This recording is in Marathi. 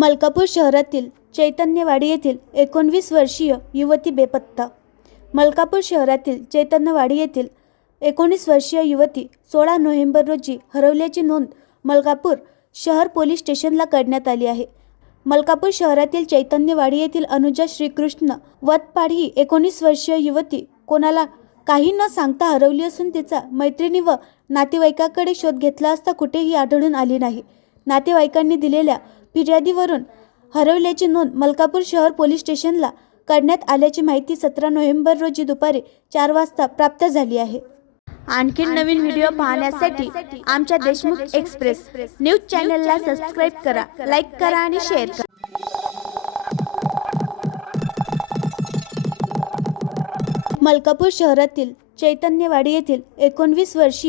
मलकापूर शहरातील चैतन्यवाडी येथील एकोणवीस वर्षीय युवती बेपत्ता. मलकापूर शहरातील चैतन्यवाडी येथील एकोणीस वर्षीय युवती सोळा नोव्हेंबर रोजी हरवल्याची नोंद मलकापूर शहर पोलीस स्टेशनला करण्यात आली आहे. मलकापूर शहरातील चैतन्यवाडी येथील अनुजा श्रीकृष्ण वतपाड ही एकोणीस वर्षीय युवती कोणाला काही न सांगता हरवली असून तिचा मैत्रिणी व नातेवाईकाकडे शोध घेतला असता कुठेही आढळून आली नाही. नातेवाईकांनी दिलेल्या फिर्यादीवरून हरवल्याची नोंद मलकापूर शहर पोलीस स्टेशनला करण्यात आल्याची माहिती सतरा नोव्हेंबर रोजी दुपारी चार वाजता प्राप्त झाली आहे. आणखी नवीन व्हिडिओ पाहण्यासाठी आमच्या देशमुख एक्सप्रेस. न्यूज चॅनलला सबस्क्राईब करा लाईक करा आणि शेअर करा. मलकापूर शहरातील चैतन्यवाडी येथील एकोणवीस वर्षीय